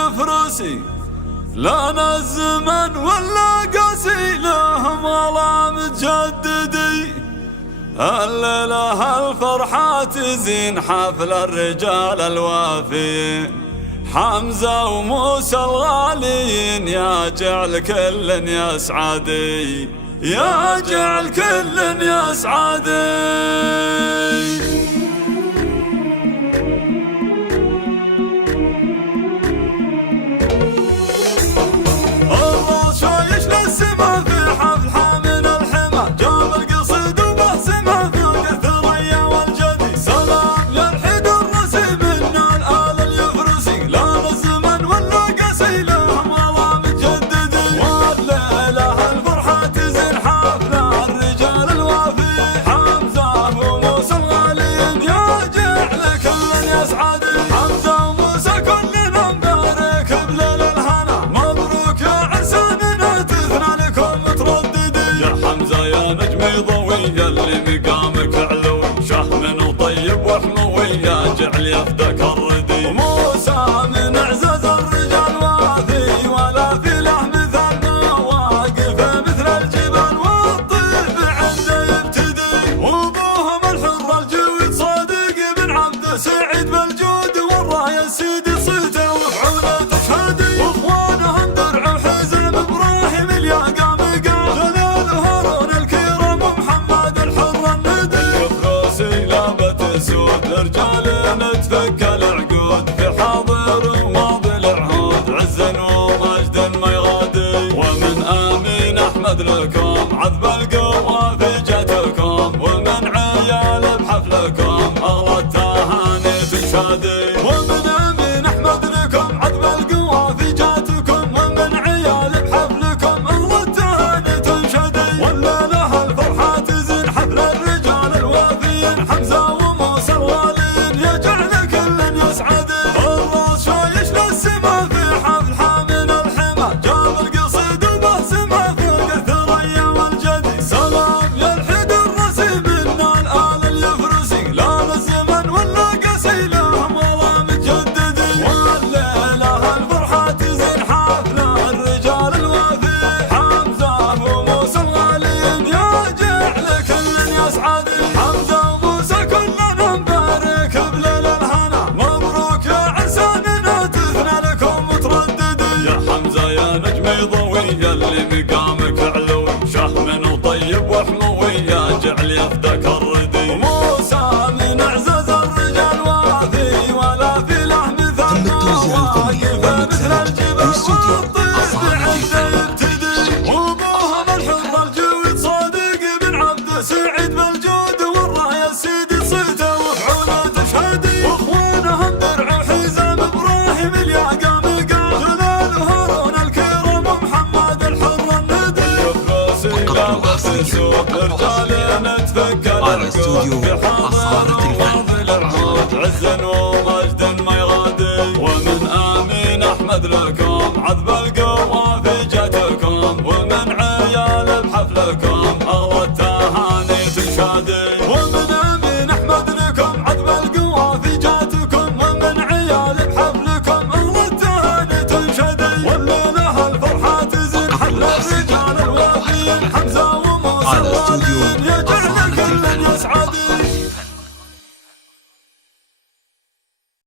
اليفرسي لنا الزمن ولا قاسي لهم والله متجددي. الليلة الفرحة تزين حفل الرجال الوافيين حمزة وموسى الغاليين يا جعل كل يسعدي يا جعل كل يسعدي. اللي مقامك علوي شهم وطيب وحموي يا جعل يفدك الردي. وموسى من اعزاز الرجال وافي ولا في له مثل واقف مثل الجبال والطيب عنده يبتدي. وابوهم الحر الجويد صادق بن عبد سعيد بالجود والرايه سيدي صيته وفعوله تشهدي. واخوانهم درع وحزم ابراهيم الياقام رجال نتفك العقود في حاضر وماضي العهود عزا ومجد ما يغادي. ومن امين احمد لكم عذب القوافي جاتكم ومن عيال بحفلكم اغلى التهاني تنشادي. ومن امين احمد لكم عذب القوافي جاتكم ومن عيال بحفلكم اغلى التهاني تنشادي. والليله الفرحه تزين حفل الرجال الوافيين حمزه وموسى الغالي اللي مقامك علوي شهم وطيب وحموي يا جعل يفدك الردي. وموسى من اعزاز الرجال وافي ولا في له مثل واقف مثل الجبال والطيب عنده يبتدي. وابوهم الحر الجويد صادق بن عبد سعيد بالجود والرايه سيدي صيته وفعوله تشهدي. واخوانهم درع وحزام ابراهيم الياقام رجال نتفك العقود في حاضر وماضي العهود عزا ومجد ما يغادي. ومن امين احمد لكم عذب القوافي جاتكم ومن عيال بحفلكم اغلى التهاني تنشادي. ومن امين احمد لكم عذب القوافي جاتكم ومن عيال بحفلكم اغلى التهاني تنشادي. والليله الفرحه تزين حفل الرجال الوافيين حمزه وموسى الغاليين